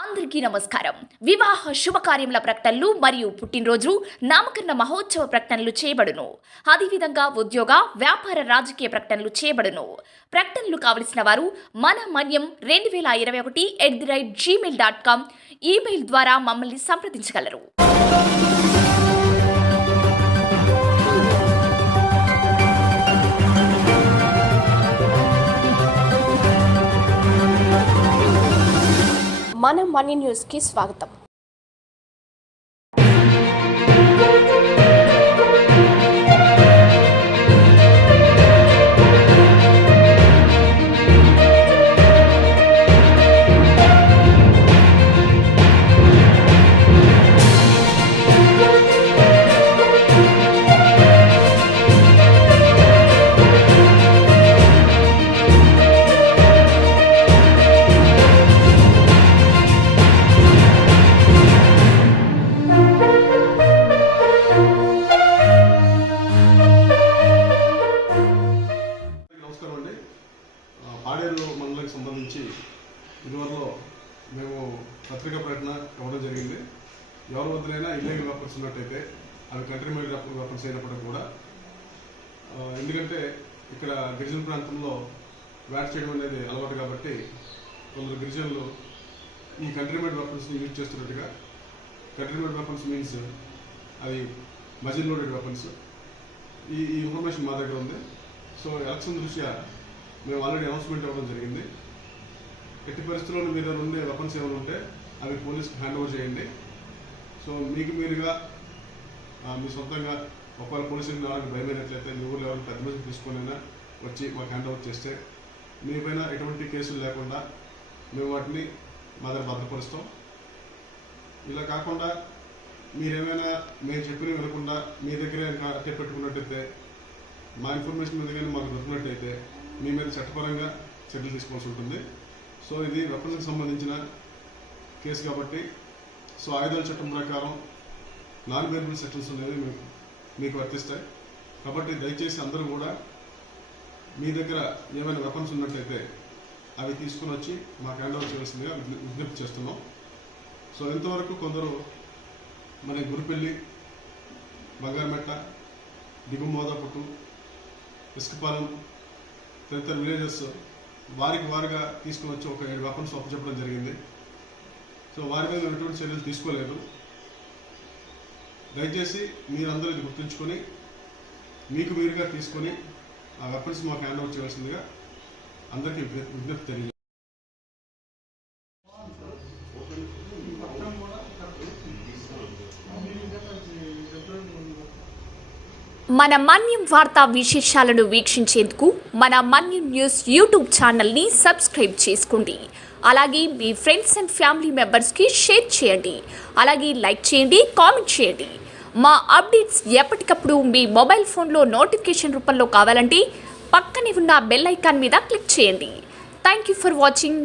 అందరికీ నమస్కారం. వివాహ శుభకార్యముల ప్రకటనలు మరియు పుట్టినరోజు నామకరణ మహోత్సవ ప్రకటనలు చేయబడును. అదేవిధంగా ఉద్యోగ వ్యాపార రాజకీయ ప్రకటనలు చేయబడును. ప్రకటనలు కావలసిన వారు మన మన్యం 2021@gmail.com ఈమెయిల్ ద్వారా మమ్మల్ని సంప్రదించగలరు. మన మనీ న్యూస్కి స్వాగతం. పాడేరు మండలానికి సంబంధించి ఇదివరలో మేము పత్రికా ప్రకటన ఇవ్వడం జరిగింది. ఎవరి వద్దరైనా ఇల్లీగల్ వెపన్స్ ఉన్నట్టయితే అవి కంట్రీ మేడ్ వెపన్స్ అయినప్పటికీ కూడా, ఎందుకంటే ఇక్కడ గిరిజన ప్రాంతంలో వ్యాట్ చేయడం అనేది అలవాటు కాబట్టి కొందరు గిరిజనులు ఈ కంట్రీ మేడ్ వెపన్స్ని యూజ్ చేస్తున్నట్టుగా, కంట్రీ మేడ్ వెపన్స్ మీన్స్ అది మజిల్ లోడెడ్ వెపన్స్, ఈ ఇన్ఫర్మేషన్ మా దగ్గర ఉంది. సో ఎలక్షన్ దృష్ట్యా మేము ఆల్రెడీ అనౌన్స్మెంట్ ఇవ్వడం జరిగింది. ఎట్టి పరిస్థితుల్లో మీ దగ్గర ఉండే వెపన్స్ ఏమైనా ఉంటే అవి పోలీస్కి హ్యాండ్ ఓవర్ చేయండి. సో మీకు మీరుగా మీ సొంతంగా ఒకవేళ పోలీసులకు రావడానికి భయమైనట్లయితే మీ ఊళ్ళో ఎవరైనా పెద్ద మనిషి తీసుకొనైనా వచ్చి మాకు హ్యాండ్ ఓవర్ చేస్తే మీ పైన ఎటువంటి కేసులు లేకుండా మేము వాటిని మా దగ్గర భద్రపరుస్తాం. ఇలా కాకుండా మీరేమైనా మేము చెప్పినవి వినకుండా మీ దగ్గరే ఇంకా అట్టే పెట్టుకున్నట్టయితే, మా ఇన్ఫర్మేషన్ మీద కానీ మాకు దొరికినట్టయితే మీ మీద చట్టపరంగా చర్యలు తీసుకోవాల్సి ఉంటుంది. సో ఇది వెపన్స్కి సంబంధించిన కేసు కాబట్టి, సో ఆయుధాల చట్టం ప్రకారం నాన్ బెయిలబుల్ సెక్షన్స్ అనేవి మీకు వర్తిస్తాయి. కాబట్టి దయచేసి అందరూ కూడా మీ దగ్గర ఏమైనా వెపన్స్ ఉన్నట్టయితే అవి తీసుకుని వచ్చి మాకు హ్యాండ్ ఓవర్ చేయాల్సిందిగా విజ్ఞప్తి చేస్తున్నాం. సో ఇంతవరకు కొందరు మన గురిపెల్లి, బంగారమెట్ట, దిగుమోదాపుట్టు, ఇసుకపాలెం తదితర విలేజెస్ వారుగా తీసుకుని వచ్చి ఒక 7 వెపన్స్ అప్పచెప్పడం జరిగింది. సో వారి మీద ఎటువంటి చర్యలు తీసుకోలేదు. దయచేసి మీరందరూ ఇది గుర్తుంచుకొని మీకు మీరుగా తీసుకొని ఆ వెపన్స్ మాకు హ్యాండ్ ఓవర్ చేయాల్సిందిగా అందరికీ విజ్ఞప్తి తెలియదు. మన మన్యం వార్తా విశేషాలను వీక్షించేందుకు మన మన్యం న్యూస్ యూట్యూబ్ ఛానల్ని సబ్స్క్రైబ్ చేసుకోండి. అలాగే మీ ఫ్రెండ్స్ అండ్ ఫ్యామిలీ మెంబర్స్కి షేర్ చేయండి. అలాగే లైక్ చేయండి, కామెంట్ చేయండి. మా అప్డేట్స్ ఎప్పటికప్పుడు మీ మొబైల్ ఫోన్లో నోటిఫికేషన్ రూపంలో కావాలంటే పక్కనే ఉన్న బెల్ ఐకాన్ మీద క్లిక్ చేయండి. Thank you for watching.